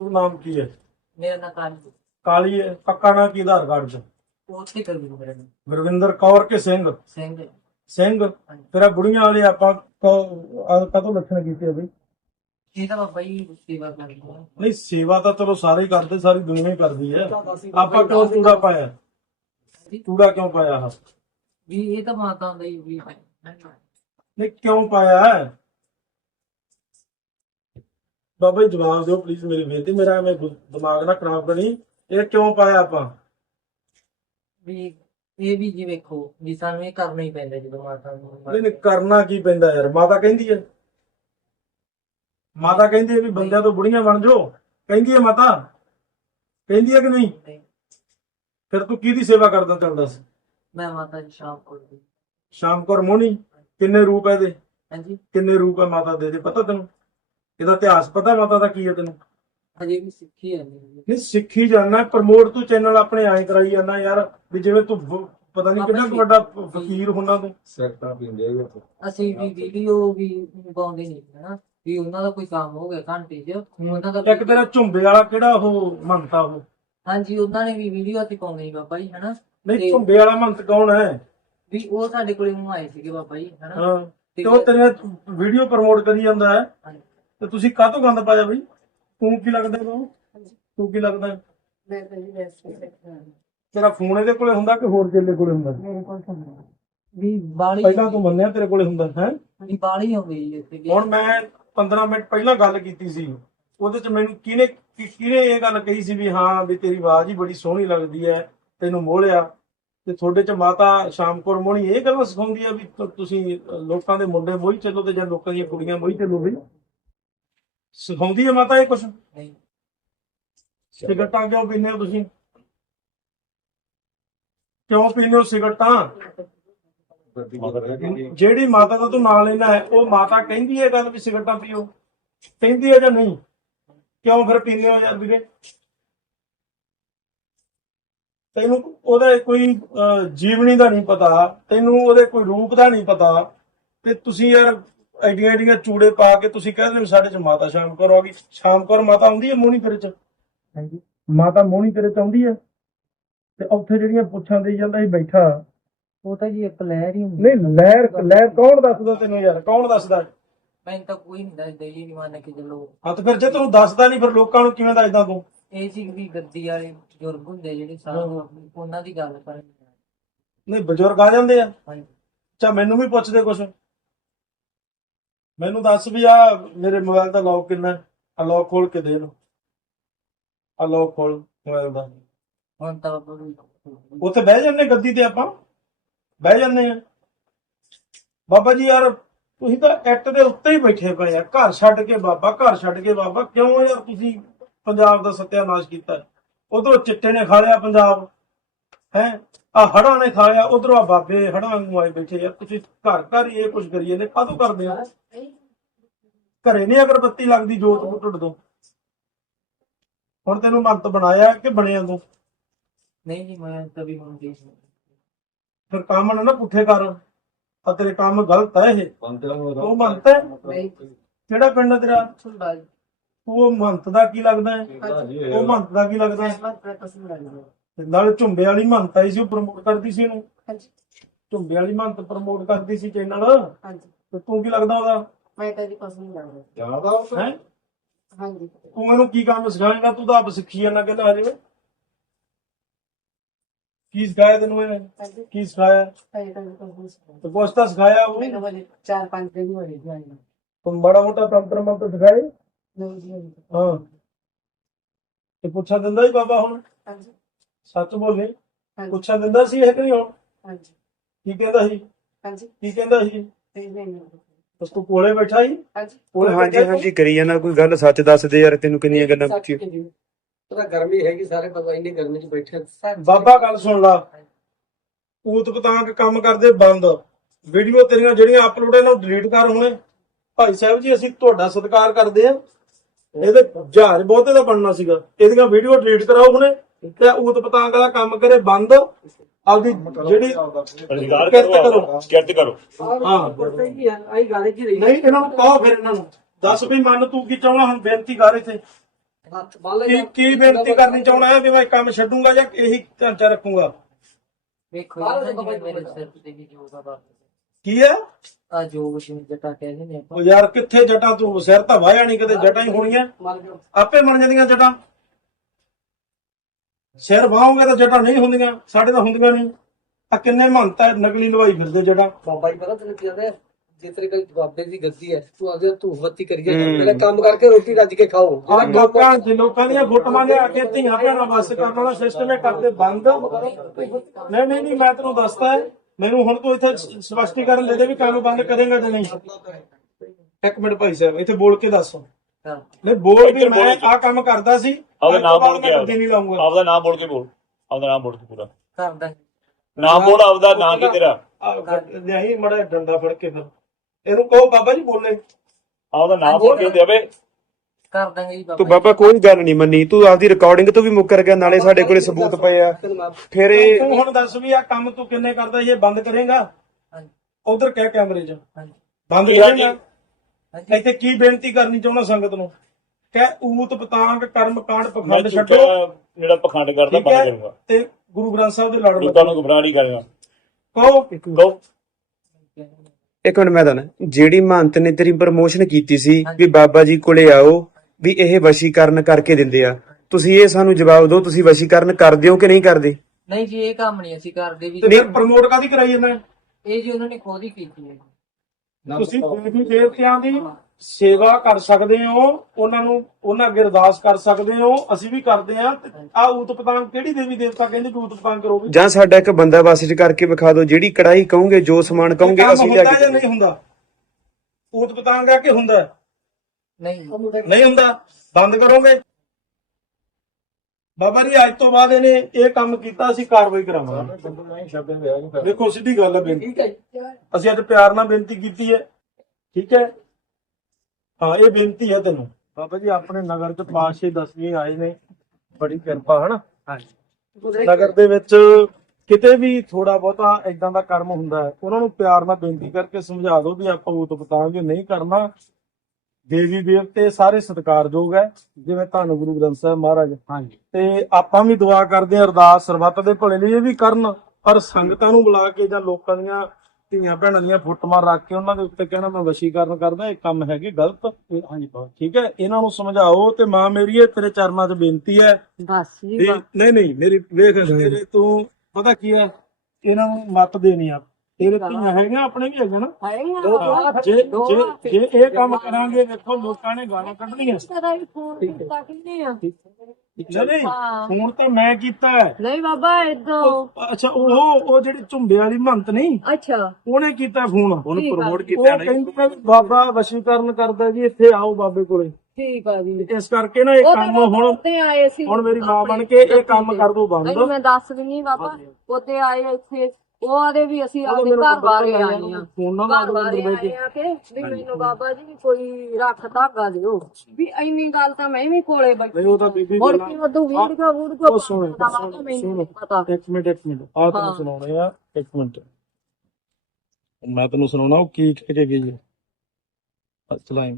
ਤੂੰ ਨਾਮ ਕੀ ਹੈ? ਮੇਰਾ ਨਾਂ ਕਾਲੀ ਕਾਲੀ ਹੈ? ਪੱਕਾ ਨਾਂ ਕੀ ਆਧਾਰ ਕਾਰਡ 'ਚ ਉੱਥੇ ਕਰ ਵੀ ਮੇਰਾ ਨਾਮ ਗੁਰਵਿੰਦਰ ਕੌਰ ਕੇ ਸਿੰਘ? ਸਿੰਘ ਸਿੰਘ? ਤੇਰਾ ਬੁੜੀਆਂ ਵਾਲੇ ਆਪਾਂ ਕ- ਕਦੋਂ ਲੱਛਣ ਕੀਤੇ ਆ ਬਈ? ਇਹ ਤਾਂ ਬਾਬਾ ਜੀ ਸੇਵਾ ਕਰਦੀ ਹੈ ਨਹੀਂ ਸੇਵਾ ਤਾਂ ਚਲੋ ਸਾਰੇ ਹੀ ਕਰਦੇ ਸਾਰੀ ਦੁਨੀਆ ਹੀ ਕਰਦੀ ਹੈ। ਆਪਾਂ ਕਿਉਂ ਚੂੜਾ ਪਾਇਆ? ਜੀ, ਚੂੜਾ ਕਿਉਂ ਪਾਇਆ ਆਹ? ਵੀ ਇਹ ਤਾਂ ਮਾਤਾ ਦਾ ਹੀ ਵੀ ਹੈ। ਨਹੀਂ ਕਿਉਂ ਪਾਇਆ? ਹੈ? ਬਾਬਾ ਜੀ ਜਵਾਬ ਦਿਓ ਪਲੀਜ਼ ਮੇਰੀ ਬੇਨਤੀ ਮੇਰਾ ਐਵੇਂ ਗੁ- ਦਿਮਾਗ ਨਾ ਖਰਾਬ ਕਰੀ। ਇਹ ਕਿਉਂ ਪਾਇਆ ਆਪਾਂ? ਵੀ ਇਹ ਵੀ ਜੀ ਵੇਖੋ ਵੀ ਸਾਨੂੰ ਇਹ ਕਰਨਾ ਹੀ ਪੈਂਦਾ ਜਦੋਂ ਮਾਤਾ ਨੂੰ ਨਹੀਂ ਨਹੀਂ ਕਰਨਾ ਕੀ ਪੈਂਦਾ ਯਾਰ? ਮਾਤਾ ਕਹਿੰਦੀ ਹੈ। ਮਾਤਾ ਕਹਿੰਦੀ ਹੈ ਵੀ ਬੰਦਿਆਂ ਤੋਂ ਬੁੜੀਆਂ ਬਣ ਜਾਓ। ਕਹਿੰਦੀ ਹੈ ਮਾਤਾ ਕਹਿੰਦੀ ਹੈ ਕਿ ਨਹੀਂ? ਨਹੀਂ, ਫਿਰ ਤੂੰ ਕਿਹਦੀ ਸੇਵਾ ਕਰਦਾ ਚੱਲਦਾ ਸੀ ਮੈਂ ਮਾਤਾ ਜੀ ਸ਼ਾਮ ਕੋਲ ਦੀ। ਸ਼ਾਮ ਕੌਰ ਮੋਹਣੀ? ਕਿੰਨੇ ਰੂਪ ਹੈ ਇਹਦੇ? ਹਾਂਜੀ। ਕਿੰਨੇ ਰੂਪ ਹੈ ਮਾਤਾ ਦੇ ਦੇ? ਪਤਾ ਤੈਨੂੰ? ਇਹਦਾ ਇਤਿਹਾਸ ਪਤਾ ਮਾਤਾ ਦਾ ਕੀ ਹੈ ਤੈਨੂੰ? ਹਜੇ ਵੀ ਸਿੱਖੀ ਜਾਂਦੀ ਹੈ ਨਹੀਂ ਸਿੱਖੀ ਜਾਣਾ ਪ੍ਰਮੋਟ ਤੂੰ ਚੈਨਲ ਆਪਣੇ ਐਂ ਕਰਾਈ ਜਾਂਦਾ ਯਾਰ ਵੀ ਜਿਵੇਂ ਤੂੰ ਵ- ਪਤਾ ਨਹੀਂ ਕਿੰਨਾ ਕੁ ਵੱਡਾ ਫ- ਫਕੀਰ ਹੁੰਦਾ ਤੂੰ। ਸੈਕਟਰ ਪੀਂਦੇ ਆ ਅਸੀਂ ਵੀ ਵੀਡੀਓ ਵੀ ਪਾਉਂਦੇ ਨਹੀਂ ਹਨਾ? ਵੀ ਉਹਨਾਂ ਦਾ ਕੋਈ ਕੰਮ ਹੋ ਗਿਆ ਘੰਟੇ 'ਚ ਉਹਨਾਂ ਦਾ ਇੱਕ ਤੇਰਾ ਝੁੰਬੇ ਵਾਲਾ ਕਿਹੜਾ ਉਹ ਮੰਨਤਾ ਉਹ? ਹਾਂਜੀ ਉਹਨਾਂ ਨੇ ਵੀ ਵੀਡੀਓ ਅਸੀਂ ਪਾਉਂਦੇ ਨਹੀਂ ਬਾਬਾ ਜੀ ਹਨਾ? ਨਹੀਂ ਤੇ- ਝੁੰਬੇ ਵਾਲਾ ਮੰਤ ਕੌਣ ਹੈ? ਵੀ ਉਹ ਸਾਡੇ ਕੋਲੇ ਨੂੰ ਆਏ ਸੀਗੇ ਬਾਬਾ ਜੀ ਹਨਾ? ਹਾਂ ਤੇ ਉਹ ਤੇਰੀਆਂ ਵੀਡੀਓ ਪ੍ਰਮੋਟ ਕਰੀ ਜਾਂਦਾ ਹੈ। ਹਾਂਜੀ। ਤੇ ਤੁਸੀਂ ਕਾਹਤੋਂ ਗੰਦ ਪਾਇਆ ਬਈ? ਤੂੰ ਕੀ ਲੱਗਦਾ ਤੂੰ ਤੂੰ ਕੀ ਲੱਗਦਾ ਮੈਂ ਤਾਂ ਜੀ ਵੈਸੇ ਤੇਰਾ ਫੋਨ ਇਹਦੇ ਕੋਲੇ ਹੁੰਦਾ ਕਿ ਹੋਰ ਚੇਲੇ ਕੋਲੇ ਹੁੰਦਾ? ਮੇਰੇ ਕੋਲ ਤਾਂ ਨਹੀਂ। ਵੀ ਬਾਲੀ ਪਹਿਲਾਂ ਤੂੰ ਮੰਨਿਆ ਤੇਰੇ ਕੋਲੇ ਹੁੰਦਾ ਹੈ? ਵੀ ਬਾਲੀ ਆਉਂਦੀ ਜੀ ਇੱਥੇ ਵੀ। ਹੁਣ ਮੈਂ 15 ਮਿੰਟ ਪਹਿਲਾਂ ਗੱਲ ਕੀਤੀ ਸੀ। ਉਹਦੇ ਚ ਮੈਨੂੰ ਕਿਹਨੇ ਕਿ- ਕਿਹਨੇ ਇਹ ਗੱਲ ਕਹੀ ਸੀ ਵੀ ਹਾਂ ਵੀ ਤੇਰੀ ਆਵਾਜ਼ ਹੀ ਬੜੀ ਸੋਹਣੀ ਲੱਗਦੀ ਹੈ ਤੈਨੂੰ ਮੋਹਲਿਆ ਤੇ ਤੁਹਾਡੇ ਚ ਮਾਤਾ ਸ਼ਾਮਕੌਰ ਮੋਹਣੀ ਇਹ ਗੱਲਾਂ ਸਿਖਾਉਂਦੀ ਆ ਵੀ ਤੁ- ਤੁਸੀਂ ਅ, ਲੋਕਾਂ ਦੇ ਮੁੰਡੇ ਮੋਹੀ ਚੱਲੋ ਤੇ ਜਾਂ ਲੋਕਾਂ ਦੀਆਂ ਕੁੜੀਆਂ ਮੋਹੀ ਚੱਲੋ ਵੀ ਸਿਖਾਉਂਦੀ ਹੈ ਮਾਤਾ ਇਹ ਕੁਛ? ਨਹੀਂ। ਸਿਗਰਟਾਂ ਕਿਉਂ ਪੀਂਦੇ ਹੋ ਤੁਸੀਂ? ਕਿਉਂ ਪੀਂਦੇ ਹੋ ਸਿਗਰਟਾਂ? ਜਿਹੜੀ ਮਾਤਾ ਦਾ ਤੂੰ ਨਾਂ ਲੈਣਾ ਹੈ ਉਹ ਮਾਤਾ ਕਹਿੰਦੀ ਹੈ ਗੱਲ ਵੀ ਸਿਗਰਟਾਂ ਪੀਓ। ਕਹਿੰਦੀ ਹੈ ਜਾਂ ਨਹੀਂ? ਕਿਉਂ ਫਿਰ ਪੀਂਦੇ ਹੋ ਯਾਰ ਵੀਰੇ? ਤੈਨੂੰ ਉਹਦਾ ਕੋਈ ਜੀਵਨੀ ਦਾ ਨਹੀਂ ਪਤਾ ਤੈਨੂੰ ਉਹਦੇ ਕੋਈ ਰੂਪ ਦਾ ਨਹੀਂ ਪਤਾ ਤੇ ਤੁਸੀਂ ਯਾਰ ਐਡੀਆਂ ਐਡੀਆਂ ਚੂੜੇ ਪਾ ਕੇ ਤੁਸੀਂ ਕਹਿੰਦੇ ਹੋ ਸਾਡੇ ਚ ਮਾਤਾ ਸ਼ਾਮ ਕੌਰ ਆ ਗਈ। ਸ਼ਾਮ ਕੌਰ ਮਾਤਾ ਆਉਂਦੀ ਹੈ ਮੋਹਣੀ ਤੇਰੇ ਚ? ਹਾਂਜੀ। ਮਾਤਾ ਮੋਹਣੀ ਤੇਰੇ ਚ ਆਉਂਦੀ ਹੈ? ਤੇ ਉੱਥੇ ਜਿਹੜੀਆਂ ਪੁੱਛਾਂ ਦੇਈ ਜਾਂਦਾ ਸੀ ਬੈਠਾ। ਉਹ ਤਾਂ ਜੀ ਇੱਕ ਲਹਿਰ ਹੀ ਹੁੰਦੀ ਨਹੀਂ ਲਹਿਰ ਲਹਿਰ ਕੌਣ ਦੱਸਦਾ ਤੈਨੂੰ ਯਾਰ? ਕੌਣ ਦੱਸਦਾ? ਮੈਨੂੰ ਤਾਂ ਕੋਈ ਨਹੀਂ ਦੱਸਦਾ ਜੀ ਨਹੀਂ ਮੰਨ ਕੇ ਚੱਲੋ। ਹਾਂ ਤੇ ਫਿਰ ਜੇ ਤੈਨੂੰ ਦੱਸਦਾ ਨਹੀਂ ਫਿਰ ਲੋਕਾਂ ਨੂੰ ਕਿਵੇਂ ਦੱਸਦਾ ਤੂੰ? ਇਹ ਸੀ ਵੀ ਗੱਦੀ ਵਾਲੇ ਬਜ਼ੁਰਗ ਹੁੰਦੇ ਜਿਹੜੇ ਸਾਨੂੰ ਉਹਨਾਂ ਦੀ ਗੱਲ ਕਰਨ। ਨਹੀਂ ਬਜ਼ੁਰਗ ਆ ਜਾਂਦੇ ਆ। ਹਾਂਜੀ। ਚਾ ਮੈਨੂੰ ਵੀ ਪੁੱਛਦੇ ਕੁਛ। ਮੈਨੂੰ ਦੱਸ ਵੀ ਆ ਮੇਰੇ ਮੋਬਾਈਲ ਦਾ ਲੌਕ ਕਿੰਨਾ ਆ ਲੌਕ ਖੋਲ ਕੇ ਦੇ ਇਹਨੂੰ ਆ ਲੌਕ ਖੋਲ ਮੋਬਾਈਲ ਦਾ। ਹੁਣ ਤਾਂ ਉੱਥੇ ਬਹਿ ਜਾਂਦੇ ਗੱਦੀ ਤੇ ਆਪਾਂ। ਬਹਿ ਜਾਂਦੇ ਆ ਬਾਬਾ ਜੀ ਯਾਰ ਤੁਸੀਂ ਤਾਂ ਐਕਟ ਦੇ ਉੱਤੇ ਹੀ ਬੈਠੇ ਪਏ ਆ। ਘਰ ਛੱਡ ਕੇ ਬਾਬਾ ਘਰ ਛੱਡ ਕੇ ਬਾਬਾ। ਕਿਉਂ ਯਾਰ ਤੁਸੀਂ ਪੰਜਾਬ ਦਾ ਸੱਤਿਆਨਾਸ਼ ਕੀਤਾ? ਉਧਰੋਂ ਚਿੱਟੇ ਨੇ ਖਾ ਲਿਆ ਪੰਜਾਬ। ਹੈ? ਆ ਹੜਾਂ ਨੇ ਖਾ ਲਿਆ ਉਧਰੋਂ ਆ ਬਾਬੇ ਹੜਾਂ ਨੂੰ ਆਏ ਬੈਠੇ ਯਾਰ ਤੁਸੀਂ ਘਰ ਘਰ ਹੀ ਇਹ ਕੁਝ ਕਰੀਏ ਨੇ ਕਾਹਤੋਂ ਕਰਦੇ ਆ ਘਰੇ ਨਹੀਂ ਅਗਰਬੱਤੀ ਲੱਗਦੀ ਜੋਤ ਟੁੱਟ ਦੋ ਹੁਣ ਤੈਨੂੰ ਮੰਤ ਬਣਾਇਆ ਕਿ ਬਣਿਆ ਤੂੰ? ਨਹੀਂ ਜੀ ਮੈਂ ਤਾਂ ਵੀ ਹੁਣ ਜੀ ਫਿਰ ਕੰਮ ਨਾ ਨਾ ਪੁੱਠੇ ਕਰ। ਆ ਤੇਰੇ ਕੰਮ ਗਲਤ ਹੈ ਇਹ। ਤੂੰ ਮੰਤ ਹੈ। ਨਹੀਂ। ਕਿਹੜਾ ਪਿੰਡ ਹੈ ਤੇਰਾ? ਸੁਣਦਾ ਜੀ। ਤੂੰ ਉਹ ਮੰਤ ਦਾ ਕੀ ਲੱਗਦਾ ਹੈ? ਉਹ ਮੰਤ ਦਾ ਕੀ ਲੱਗਦਾ ਹੈ? ਤਾਂ ਤੇ ਨਾਲ ਝੁੰਬੇ ਵਾਲੀ ਮੰਤ ਆਈ ਸੀ ਉਹ ਪ੍ਰਮੋਟ ਕਰਦੀ ਸੀ ਇਹਨੂੰ। ਹਾਂਜੀ। ਝੁੰਬੇ ਵਾਲੀ ਮੰਤ ਪ੍ਰਮੋਟ ਕਰਦੀ ਸੀ ਚੈਨਲ। ਹਾਂਜੀ। ਤੇ ਤੂੰ ਕੀ ਲੱਗਦਾ ਉਹਦਾ? ਮੈਂ ਤਾਂ ਜੀ ਪਸੰਦ ਲੱਗਦਾ। ਜ਼ਿਆਦਾ ਹੈ? ਹਾਂਜੀ। ਤੂੰ ਇਹਨੂੰ ਕੀ ਕੰਮ ਸਿਖਾਏਗਾ? ਤੂੰ ਤਾਂ ਆਪ ਸਿੱਖੀ ਜਾਂਦਾ ਕਹਿੰਦਾ ਹਜੇ। ਕੀ ਸਿਖਾਇਆ ਤੈਨੂੰ ਇਹਨੇ? ਹਾਂਜੀ। ਕੀ ਸਿਖਾਇਆ? ਮੈਂ ਤਾਂ ਜੀ ਤੇ ਕੁਛ ਤਾਂ ਸਿਖਾਇਆ ਉਹ? ਮੈਨੂੰ ਬਲੇ 4-5 ਦਿਨ ਹੋਏ ਜੀ ਨੂੰ। ਤੂੰ ਬੜਾ ਮੋਟਾ ਤੰਤਰ ਮੰਤਰ ਸਿਖਾਏ? ਨਹੀਂ ਜੀ ਹਾਂਜੀ। ਹਾਂ। ਤੇ ਪੁੱਛਾ ਦਿੰਦਾ ਹੀ ਬਾਬਾ ਹੁਣ। ਹਾਂਜੀ। ਸੱਚ ਬੋਲੇ ਹਾਂਜੀ। ਪੁੱਛਾ ਦਿੰਦਾ ਸੀ ਇਹ ਕਿ ਨਹੀਂ ਹੁਣ? ਹਾਂਜੀ। ਕੀ ਕਹਿੰਦਾ ਸੀ? ਹਾਂਜੀ। ਕੀ ਕਹਿੰਦਾ ਸੀ? ਤੇ ਨਹੀਂ ਨਹੀਂ। ਬਸ ਤੂੰ ਕੋਲੇ ਬੈਠਾ ਸੀ? ਹਾਂਜੀ। ਕੋਲੇ ਹਾਂਜੀ ਬੈਠਾ ਸੀ? ਹਾਂਜੀ ਕਰੀ ਜਾਂਦਾ ਕੋਈ ਗੱਲ ਸੱਚ ਦੱਸ ਦੇ ਯਾਰ ਤੈਨੂੰ ਕਿੰਨੀਆਂ ਗੱਲਾਂ ਪੁੱਛੀ ਪਤਾ ਗਰਮੀ ਹੈਗੀ ਸਾਰੇ ਪਤਾ ਇੰਨੀ ਗਰਮੀ ਚ ਬੈਠੇ ਸੱਚ। ਬਾਬਾ ਗੱਲ ਸੁਣ ਲਾ। ਊਤ ਪਤਾੰਗ ਕੰਮ ਕਰਦੇ ਬੰਦ। ਵੀਡੀਓ ਤੇਰੀਆਂ ਜਿਹੜੀਆਂ ਅਪਲੋਡ ਇਹਨਾਂ ਨੂੰ ਡਿਲੀਟ ਕਰ ਹੁਣੇ। ਭਾਈ ਸਾਹਿਬ ਜੀ ਅਸੀਂ ਤੁਹਾਡਾ ਸਤਿਕਾਰ ਕਰਦੇ ਆ ਇਹਦੇ ਜਹਾਜ਼ ਬਹੁਤੇ ਦਾ ਬਣਨਾ ਸੀਗਾ। ਇਹਦੀਆਂ ਵੀਡੀਓ ਡਿਲੀਟ ਕਰਾਓ ਹੁਣੇ। ਤੇ ਊਤ ਪਤਾੰਗ ਦਾ ਕੰਮ ਕਰੇ ਬੰਦ। ਆਪਦੀ ਜਿਹੜੀ ਅਧਿਕਾਰ ਕਿਰਤ ਕਰੋ ਕਰੋ। ਕਿਰਤ ਕਰੋ। ਹਾਂ ਆਈ ਕੀ ਰਹੀ। ਨਹੀਂ ਇਹਨਾਂ ਨੂੰ ਕਹੋ ਫਿਰ ਇਹਨਾਂ ਨੂੰ। ਦੱਸ ਵੀ ਮਨ ਤੂੰ ਕੀ ਚਾਹਣਾ ਹੁਣ ਬੇਨਤੀ ਕਰ ਇੱਥੇ। ਹੱਥ ਬੰਨ ਕੀ ਕੀ ਬੇਨਤੀ ਕਰਨੀ ਚਾਹੁੰਦਾ ਹੈ ਵੀ ਮੈਂ ਕੰਮ ਛੱਡੂੰਗਾ ਜਾਂ ਇਹੀ ਢਾਂਚਾ ਰੱਖੂੰਗਾ? ਵੇਖੋ ਮੇਰੇ। ਸਿਰ ਤੇ ਵੀ ਜੋਗ ਆ ਬਾਬਾ ਕੀ ਹੈ? ਆ ਜੋਗ ਜਿਵੇਂ ਜਟਾ ਕਹਿੰਦੇ ਨੇ ਆਪਾਂ। ਉਹ ਯਾਰ ਕਿੱਥੇ ਜਟਾਂ ਤੂੰ? ਸਿਰ ਤਾਂ ਵਾਹਿਆ ਨਹੀਂ ਕਦੇ ਜਟਾਂ ਹੀ ਹੋਣੀਆਂ। ਆਪੇ ਬਣ ਜਾਂਦੀਆਂ ਜਟਾਂ। ਸਿਰ ਵਾਹੋਗੇ ਤਾਂ ਜਟਾਂ ਨਹੀਂ ਹੁੰਦੀਆਂ ਸਾਡੇ ਤਾਂ ਹੁੰਦੀਆਂ ਨਹੀਂ। ਆ ਕਿੰਨੇ ਮਹੰਤ ਹੈ ਨਕਲੀ ਲਵਾਈ ਫਿਰਦੇ ਜਟਾਂ ਬਾਬਾ ਜੀ ਪਤਾ ਤੈਨੂੰ ਕੀ ਕਹਿੰਦੇ ਆ ਜੇ ਤੇਰੇ ਕੋਲ ਬਾਬੇ ਦੀ ਗੱਦੀ ਹੈ ਤੂੰ ਆਦੇ ਤੂੰ ਬੱਤੀ ਕਰੀਏ ਪਹਿਲਾਂ ਕੰਮ ਕਰਕੇ ਰੋਟੀ ਰੱਜ ਕੇ ਖਾਓ। ਆ ਲੋਕਾਂ ਜੇ ਲੋਕਾਂ ਦੀਆਂ ਫੋਟੋਆਂ ਲਿਆ ਕੇ ਧੀਆਂ ਭੈਣਾਂ ਵਾਸਤੇ ਕਰਨ ਵਾਲਾ ਸਿਸਟਮ ਹੈ ਕਰਦੇ ਬੰਦ। ਨਹੀਂ ਨਹੀਂ ਨਹੀਂ ਮੈਂ ਤੈਨੂੰ ਦੱਸਦਾ ਹੈ ਮੈਨੂੰ ਹੁਣ ਤੂੰ ਇੱਥੇ ਸ- ਸਪਸ਼ਟੀਕਰਨ ਦੇ ਦੇ ਵੀ ਕੰਮ ਬੰਦ ਕਰੇਗਾ ਜਾਂ ਨਹੀਂ। ਇੱਕ ਮਿੰਟ ਭਾਈ ਸਾਹਿਬ ਇੱਥੇ ਬੋਲ ਕੇ ਦੱਸ ਕਰ ਨਹੀਂ ਬੋਲ ਵੀ ਮੈਂ ਆ ਕੰਮ ਕਰਦਾ ਸੀ ਆਪਦਾ ਨਾਮ ਬੋਲ ਕੇ ਕਦੇ ਨਹੀਂ ਲਾਉਂਗਾ। ਆਪਦਾ ਨਾਮ ਬੋਲ ਕੇ ਬੋਲ। ਆਪਦਾ ਨਾਮ ਬੋਲ ਕੇ ਪੂਰਾ ਕਰਦਾ ਨਾਮ ਬੋਲ ਆਪਦਾ ਨਾਂ ਕੀ ਤੇਰਾ? ਨਹੀਂ ਮੜਾ ਡੰਡਾ ਫੜ ਕੇ ਫਿਰ। ਇਹਨੂੰ ਕਹੋ ਬਾਬਾ ਜੀ ਬੋਲੇ। ਆਪਦਾ ਨਾਮ ਬੋਲ। ਕੇ ਦੇਵੇ। ਕਰ ਦਾਂਗੇ ਜੀ ਬਾਬਾ ਤੂੰ ਬਾਬਾ ਕੋਈ ਗੱਲ ਨਹੀਂ ਮੰਨੀ। ਤੂੰ ਆਪਦੀ ਰਿਕਾਰਡਿੰਗ ਤੋਂ ਵੀ ਮੁੱਕਰ ਗਿਆ ਨਾਲੇ ਸਾਡੇ ਕੋਲੇ ਸਬੂਤ ਪਏ ਆ। ਫਿਰ ਇਹ ਤੂੰ ਹੁਣ ਦੱਸ ਵੀ ਆ ਕੰਮ ਤੂੰ ਕਿੰਨੇ ਕਰਦਾ ਇਹ ਬੰਦ ਕਰੇਗਾ? ਹਾਂਜੀ। ਉਧਰ ਕਹਿ ਕੈਮਰੇ 'ਚ। ਹਾਂਜੀ। ਬੰਦ ਕਰੇਗਾ? ਇੱਥੇ ਕੀ ਬੇਨਤੀ ਕਰਨੀ ਚਾਹੁੰਦਾ ਸੰਗਤ ਨੂੰ? ਕਹਿ ਊਤ ਪਤਾੰਗ ਕਰਮ ਕਾਂਡ ਪਖੰਡ ਛੱਡੋ। ਜਿਹੜਾ ਪਖੰਡ ਕਰਦਾ ਬੰਦ ਕਰੂੰਗਾ। ਤੇ ਗੁਰੂ ਗ੍ਰੰਥ ਸਾਹਿਬ ਦੇ ਲੜ ਲੋਕਾਂ ਨੂੰ ਗੁਬਰਾਹ ਨਹੀਂ ਕਰਾਂਗਾ। ਕਹੋ। ਕਹੋ। ਇੱਕ ਮਿੰਟ ਮੈਂ ਦੱਸਣਾ ਜਿਹੜੀ ਮਹੰਤ ਨੇ ਤੇਰੀ ਪ੍ਰਮੋਸ਼ਨ ਕੀਤੀ ਸੀ ਵੀ ਬਾਬਾ ਜੀ ਕੋਲੇ ਆਓ ਵੀ ਇਹ ਵਸ਼ੀਕਰਨ ਕਰਕੇ ਦਿੰਦੇ ਆ। ਤੁਸੀਂ ਇਹ ਸਾਨੂੰ ਜਵਾਬ ਦਿਓ ਤੁਸੀਂ ਵਸ਼ੀਕਰਨ ਕਰਦੇ ਹੋ ਕਿ ਨਹੀਂ ਕਰਦੇ? ਨਹੀਂ ਜੀ ਇਹ ਕੰਮ ਨਹੀਂ ਅਸੀਂ ਕਰਦੇ ਵੀ ਤੇ ਫਿਰ ਪ੍ਰਮੋਟ ਕਾਦੀ ਕਰਾਈ ਜਾਂਦਾ? ਇਹ ਜੀ ਉਹਨਾਂ ਨੇ ਖੁਦ ਹੀ ਕੀਤੀ ਹੈ ਜੀ। ਤੁਸੀਂ ਦੇਵੀ ਦੇਵਤਿਆਂ ਦੀ ਸੇਵਾ ਕਰ ਸਕਦੇ ਹੋ ਉਹਨਾਂ ਨੂੰ ਉਹਨਾਂ ਅੱਗੇ ਅਰਦਾਸ ਕਰ ਸਕਦੇ ਹੋ ਅਸੀਂ ਵੀ ਕਰਦੇ ਆ ਆ ਊਤ ਪਤਾੰਗ ਕਿਹੜੀ ਦੇਵੀ ਦੇਵਤਾ ਕਹਿੰਦੇ ਕਿ ਊਤ ਪਤਾੰਗ ਕਰੋਗੇ ਜਾਂ ਸਾਡਾ ਇੱਕ ਬੰਦਾ ਵਾਸਿਤ ਕਰਕੇ ਵਿਖਾ ਦਿਓ ਜਿਹੜੀ ਕੜਾਈ ਕਹੋਗੇ ਜੋ ਸਮਾਨ ਕਹੋਗੇ ਅਸੀਂ ਹੁੰਦਾ ਕੇ ਜਾਂ ਨਹੀਂ ਹੁੰਦਾ? ਊਤ ਪਤਾੰਗ ਆ ਕਿ ਹੁੰਦਾ? ਨਹੀਂ। ਨਹੀਂ ਹੁੰਦਾ? ਬੰਦ ਕਰੋਗੇ? ਬਾਬਾ ਜੀ ਅੱਜ ਤੋਂ ਬਾਅਦ ਇਹਨੇ ਇਹ ਕੰਮ ਕੀਤਾ ਅਸੀਂ ਕਾਰਵਾਈ ਕਰਾਵਾਂਗੇ। ਦੇਖੋ ਸਿੱਧੀ ਗੱਲ ਹੈ ਬੇਨਤੀ। ਠੀਕ ਹੈ ਜੀ। ਅਸੀਂ ਅੱਜ ਪਿਆਰ ਨਾਲ ਬੇਨਤੀ ਕੀਤੀ ਹੈ। ਠੀਕ ਹੈ? ਹਾਂ ਇਹ ਬੇਨਤੀ ਹੈ ਤੈਨੂੰ। ਬਾਬਾ ਜੀ ਆਪਣੇ ਨਗਰ ਚ ਪਾਸ਼ੇ ਦਸਵੀਂ ਆਏ ਨੇ। ਬੜੀ ਕਿਰਪਾ ਹਨਾ? ਨਗਰ ਦੇ ਵਿੱਚ ਕਿਤੇ ਵੀ ਥੋੜਾ ਬਹੁਤਾ ਇਦਾਂ ਦਾ ਕਰਮ ਹੁੰਦਾ ਹੈ ਉਹਨਾਂ ਨੂੰ ਪਿਆਰ ਨਾਲ ਬੇਨਤੀ ਕਰਕੇ ਸਮਝਾ ਦਿਓ ਵੀ ਆਪਾਂ ਉਤ ਪਤਾਂਗੇ ਨਹੀਂ ਕਰਨਾ ਦੇਵੀ ਦੇਵਤੇ ਸਾਰੇ ਸਤਿਕਾਰਯੋਗ ਹੈ ਜਿਵੇਂ ਧੰਨ ਗੁਰੂ ਗ੍ਰੰਥ ਸਾਹਿਬ ਮਹਾਰਾਜ। ਹਾਂਜੀ। ਤੇ ਆਪਾਂ ਵੀ ਦੁਆ ਕਰਦੇ ਹਾਂ ਅਰਦਾਸ ਸਰਬੱਤ ਦੇ ਭਲੇ ਲਈ ਇਹ ਵੀ ਕਰਨ ਪਰ ਸੰਗਤਾਂ ਨੂੰ ਬੁਲਾ ਕੇ ਜਾਂ ਲੋਕਾਂ ਦੀਆਂ ਧੀਆਂ ਭੈਣਾਂ ਦੀਆਂ ਫੋਟੋਆਂ ਰੱਖ ਕੇ ਉਹਨਾਂ ਦੇ ਉੱਤੇ ਕਹਿਣਾ ਮੈਂ ਵਸ਼ੀਕਰਨ ਕਰਦਾ ਇਹ ਕੰਮ ਹੈਗੇ ਗਲਤ। ਹਾਂਜੀ ਠੀਕ ਹੈ ਇਹਨਾਂ ਨੂੰ ਸਮਝਾਓ ਤੇ ਮਾਂ ਮੇਰੀ ਇਹ ਤੇਰੇ ਚਰਨਾਂ 'ਚ ਬੇਨਤੀ ਹੈ। ਬਸ ਜੀ ਨਹੀਂ ਨਹੀਂ ਮੇਰੀ ਵੇਖ ਤੇਰੇ ਤੂੰ ਪਤਾ ਕੀ ਹੈ ਇਹਨਾਂ ਨੂੰ ਮਤ ਦੇਣੀ ਆ। ਤੇਰੇ ਧੀਆਂ ਹੈਗੀਆਂ ਆਪਣੇ ਵੀ ਹੈਗੇ ਨਾ। ਹੈਗਾ ਜੇ ਜੇ ਜੇ ਇਹ ਕੰਮ ਕਰਾਂਗੇ ਵੇਖੋ ਲੋਕਾਂ ਨੇ ਗਾਲਾਂ ਕੱਢਣੀਆਂ। ਤੇਰਾ ਵੀ ਫੋਨ ਕੀਤਾ ਕਿੰਨੇ ਆ? ਨਹੀਂ ਨਹੀਂ ਹਾਂ। ਫੋਨ ਤਾਂ ਮੈਂ ਕੀਤਾ ਹੈ। ਨਹੀਂ ਬਾਬਾ ਇਦੋਂ ਅੱਛਾ ਉਹ ਉਹ ਜਿਹੜੀ ਝੁੰਬੇ ਵਾਲੀ ਮੰਤ ਨਹੀਂ ਅੱਛਾ। ਉਹਨੇ ਕੀਤਾ ਫੋਨ। ਉਹਨੂੰ promote ਉਹ ਕਹਿੰਦੀ ਆ ਵੀ ਬਾਬਾ ਵਸ਼ੀਕਰਨ ਕਰਦਾ ਜੀ ਇੱਥੇ ਆਓ ਬਾਬੇ ਕੋਲੇ। ਠੀਕ ਆ ਜੀ। ਇਸ ਕਰਕੇ ਨਾ ਇਹ ਉਹ ਕੰਮ ਹੁਣ ਉੱਤੇ ਆਏ ਸੀ। ਹੁਣ ਮੇਰੀ ਮਾਂ ਬਣ ਕੇ ਇਹ ਕੰਮ ਕਰ ਦੋ ਬੰਦ। ਨਹੀਂ ਮੈਂ ਦੱਸ ਦਿੰਨੀ ਬਾਬਾ। ਉੱਤੇ ਆਏ ਇੱਥੇ। ਉਹ ਆਦੇ ਵੀ ਅਸੀਂ ਆਪਦੇ ਘਰ ਬਾਰੇ ਆਏ ਆ ਫੋਨਾਂ ਘਰ ਬਾਰੇ ਆਏ ਆ ਕਿ ਵੀ ਮੈਨੂੰ ਬਾਬਾ ਜੀ ਕੋਈ ਰੱਖ ਧਾਗਾ ਦਿਓ। ਵੀ ਇੰਨੀ ਗੱਲ ਤਾਂ ਮੈਂ ਵੀ ਕੋਲੇ ਬੈਠੀ ਨਹੀਂ ਉਹ ਤਾਂ ਬੀਬੀ ਮੁੜ ਗੱਲਾਂ- ਕੇ ਉਦੋਂ ਵੀਡੀਓ ਵੀਡੀਓ ਉਹ ਸੁਣ ਦਾ ਬਾਬਾ ਮੈਨੂੰ ਨਹੀਂ ਪਤਾ। ਇੱਕ ਮਿੰਟ ਇੱਕ ਮਿੰਟ। ਆ ਤੈਨੂੰ ਹਾਂ। ਸੁਣਾਉਣੇ ਆ ਇੱਕ ਮਿੰਟ। ਮੈਂ ਤੈਨੂੰ ਸੁਣਾਉਣਾ ਉਹ ਕੀ ਕਹਿ ਕੇ ਗਈ ਹੈ? ਚਲਾਈ